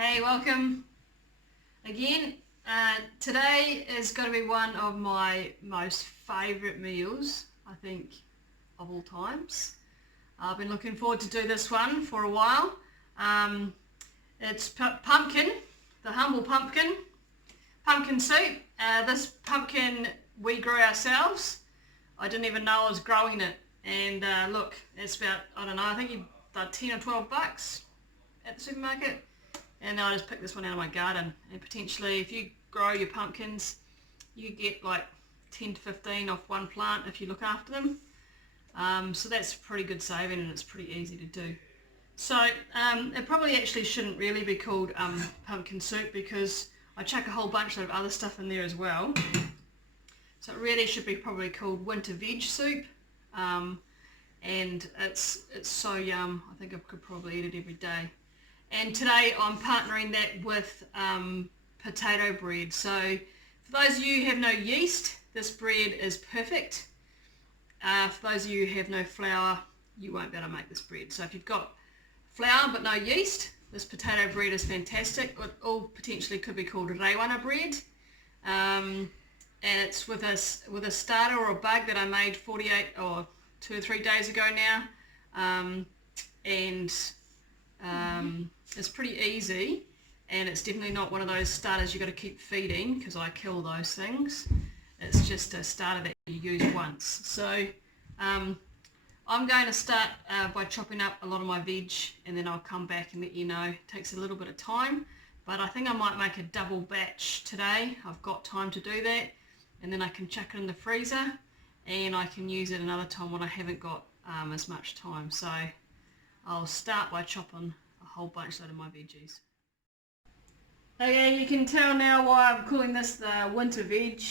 Hey, welcome again. Today is going to be one of my most favourite meals, I think, of all times. I've been looking forward to do this one for a while. It's pumpkin, the humble pumpkin soup. This pumpkin we grew ourselves. I didn't even know I was growing it. And look, it's about, I don't know, I think about 10 or 12 bucks at the supermarket. And I just picked this one out of my garden, and potentially if you grow your pumpkins you get like 10 to 15 off one plant if you look after them. So that's pretty good saving, and it's pretty easy to do. So it probably actually shouldn't really be called pumpkin soup, because I chuck a whole bunch of other stuff in there as well. So it really should be probably called winter veg soup. And it's so yum. I think I could probably eat it every day. And today I'm partnering that with potato bread. So for those of you who have no yeast, this bread is perfect. For those of you who have no flour, you won't be able to make this bread. So if you've got flour but no yeast, this potato bread is fantastic. It all potentially could be called Rewana bread. And it's with a starter or a bug that I made 48 or 2 or 3 days ago now. It's pretty easy, and it's definitely not one of those starters you've got to keep feeding, because I kill those things. It's just a starter that you use once. So I'm going to start by chopping up a lot of my veg, and then I'll come back and let you know. It takes a little bit of time, but I think I might make a double batch today. I've got time to do that, and then I can chuck it in the freezer, and I can use it another time when I haven't got as much time. So I'll start by chopping a whole bunch of my veggies. Okay, you can tell now why I'm calling this the winter veg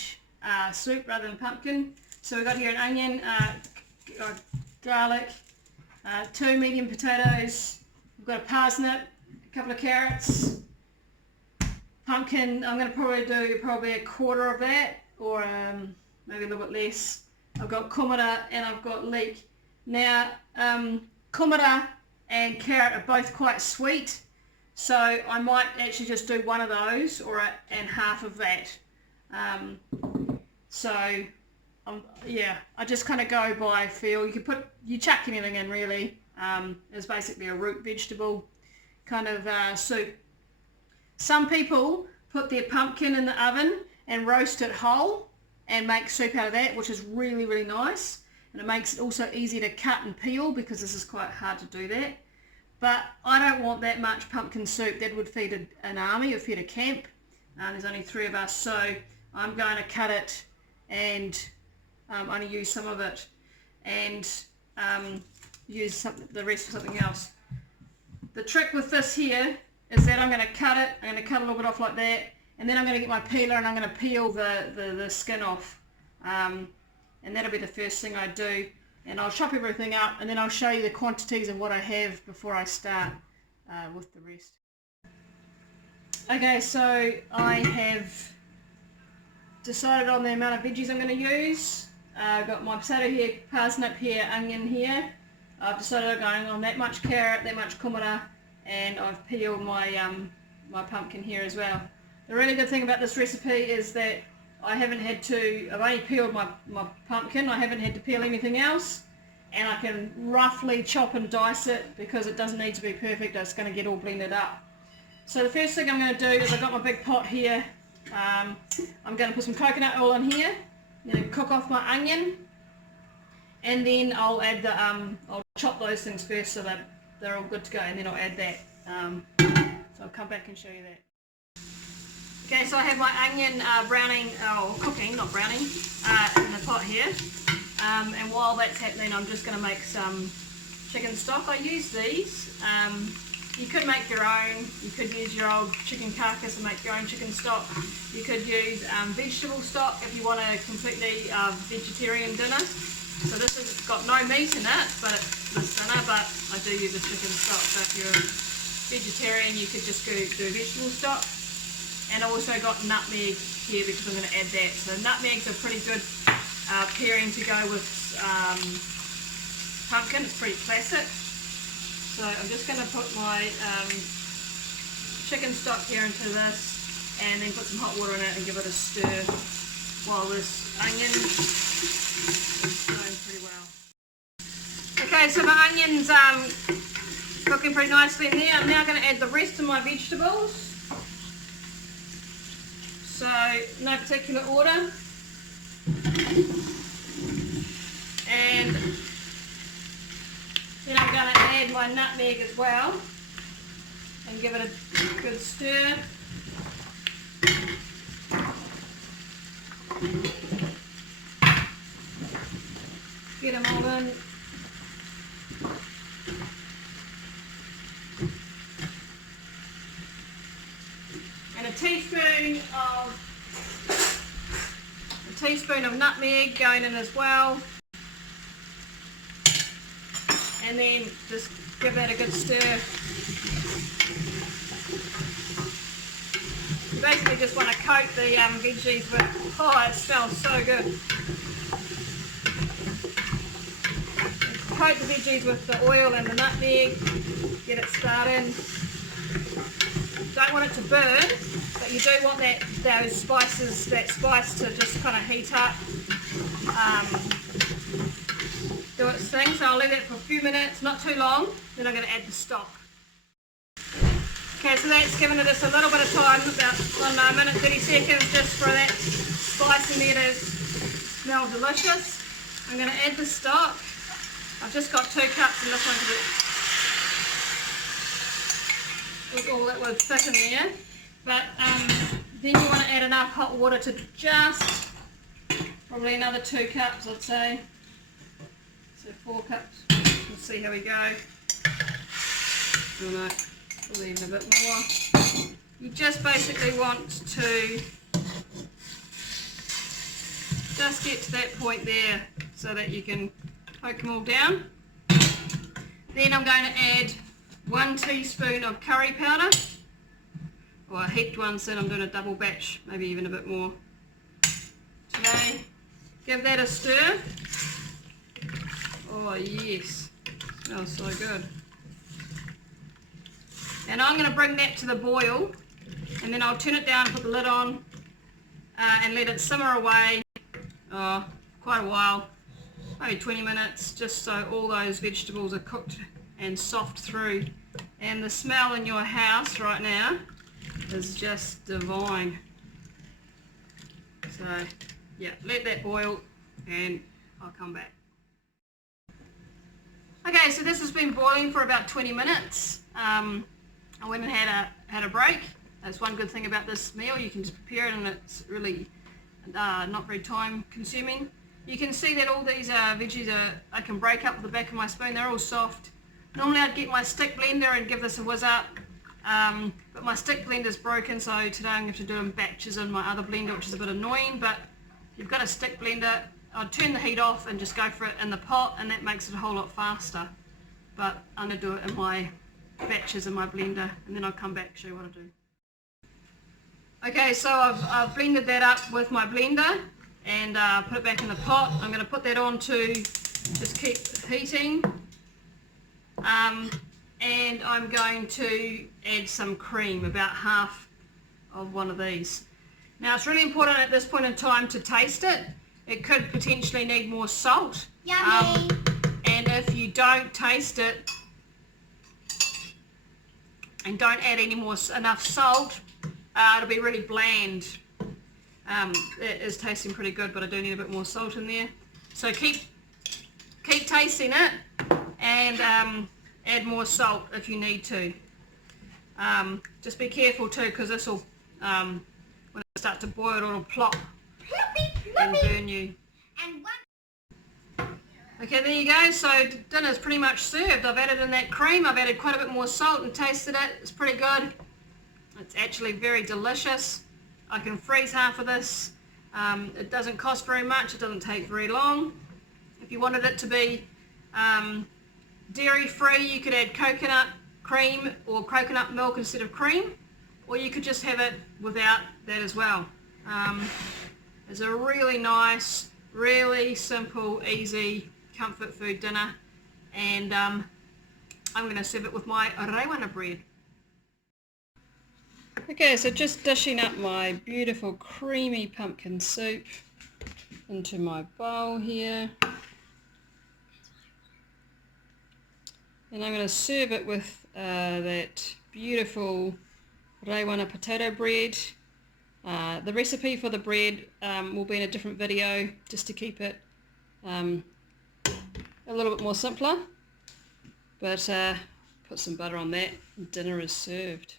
soup rather than pumpkin. So we've got here an onion, garlic, 2 medium potatoes, we've got a parsnip, a couple of carrots, pumpkin. I'm going to probably do a quarter of that, or maybe a little bit less. I've got kumara and I've got leek. Now kumara and carrot are both quite sweet, so I might actually just do one of those and half of that. Yeah, I just kind of go by feel. You chuck anything in really. It's basically a root vegetable kind of soup. Some people put their pumpkin in the oven and roast it whole and make soup out of that, which is really, really nice. And it makes it also easy to cut and peel, because this is quite hard to do that. But I don't want that much pumpkin soup. That would feed an army or feed a camp. There's only 3 of us, so I'm going to cut it and only use some of it, and use the rest for something else. The trick with this here is that I'm going to cut it. I'm going to cut a little bit off like that, and then I'm going to get my peeler and I'm going to peel the skin off. And that'll be the first thing I do, and I'll chop everything up, and then I'll show you the quantities of what I have before I start with the rest. Okay, so I have decided on the amount of veggies I'm going to use. I've got my potato here, parsnip here, onion here. I've decided I'm going on that much carrot, that much kumara, and I've peeled my my pumpkin here as well. The really good thing about this recipe is that I've only peeled my pumpkin. I haven't had to peel anything else, and I can roughly chop and dice it, because it doesn't need to be perfect. It's going to get all blended up. So the first thing I'm going to do is I've got my big pot here. I'm going to put some coconut oil in here, then cook off my onion, and then I'll add I'll chop those things first so that they're all good to go, and then I'll add that. So I'll come back and show you that. Okay, so I have my onion cooking, not browning, in the pot here. And while that's happening, I'm just going to make some chicken stock. I use these. You could make your own. You could use your old chicken carcass and make your own chicken stock. You could use vegetable stock if you want a completely vegetarian dinner. So this has got no meat in it, but this dinner, but I do use a chicken stock. So if you're a vegetarian, you could just do vegetable stock. And I also got nutmeg here, because I'm going to add that. So nutmegs are pretty good pairing to go with pumpkin. It's pretty classic. So I'm just going to put my chicken stock here into this, and then put some hot water in it and give it a stir while this onion is going pretty well. Okay, so my onions cooking pretty nicely in there. I'm now going to add the rest of my vegetables. So, no particular order. And then I'm going to add my nutmeg as well and give it a good stir. Get them all in. And a teaspoon of nutmeg going in as well. And then just give that a good stir. You basically just want to coat the veggies with, oh, it smells so good. Coat the veggies with the oil and the nutmeg, get it started. Don't want it to burn, but you do want that spice to just kind of heat up, do its thing. So I'll leave it for a few minutes, not too long, then I'm going to add the stock. Okay, so that's given it just a little bit of time, about 1 minute, 30 seconds, just for that spice in there to smell delicious. I'm going to add the stock. I've just got 2 cups in this one because it was all that was thick in there. But then you want to add enough hot water to just probably another 2 cups, I'd say. So 4 cups. We'll see how we go. Oh no, probably even a bit more. You just basically want to just get to that point there so that you can poke them all down. Then I'm going to add 1 teaspoon of curry powder, or a heaped one, so I'm doing a double batch, maybe even a bit more today. Give that a stir. Oh yes, smells so good. And I'm going to bring that to the boil, and then I'll turn it down, put the lid on, and let it simmer away quite a while, maybe 20 minutes, just so all those vegetables are cooked and soft through. And the smell in your house right now is just divine. So yeah, let that boil and I'll come back. Okay, so this has been boiling for about 20 minutes. I went and had a break. That's one good thing about this meal. You can just prepare it and it's really not very time consuming. You can see that all these veggies I can break up with the back of my spoon. They're all soft. Normally I'd get my stick blender and give this a whiz up, but my stick blender's broken, so today I'm going to do them batches in my other blender, which is a bit annoying. But if you've got a stick blender, I'd turn the heat off and just go for it in the pot, and that makes it a whole lot faster. But I'm going to do it in my batches in my blender, and then I'll come back and show you what I do. Okay, so I've blended that up with my blender and put it back in the pot. I'm going to put that on to just keep heating. And I'm going to add some cream, about half of one of these. Now it's really important at this point in time to taste it. It could potentially need more salt. Yummy! And if you don't taste it and don't add enough salt, it'll be really bland. It is tasting pretty good, but I do need a bit more salt in there. So keep tasting it and add more salt if you need to. Just be careful too, because this will, when it starts to boil, it'll plop and burn you. Okay, there you go. So dinner's pretty much served. I've added in that cream. I've added quite a bit more salt and tasted it. It's pretty good. It's actually very delicious. I can freeze half of this. It doesn't cost very much. It doesn't take very long. If you wanted it to be dairy free, you could add coconut cream or coconut milk instead of cream, or you could just have it without that as well. It's a really nice, really simple, easy comfort food dinner, and I'm going to serve it with my Rewana bread. Okay, so just dishing up my beautiful creamy pumpkin soup into my bowl here. And I'm going to serve it with that beautiful Rewana potato bread. The recipe for the bread will be in a different video, just to keep it a little bit more simpler. But put some butter on that and dinner is served.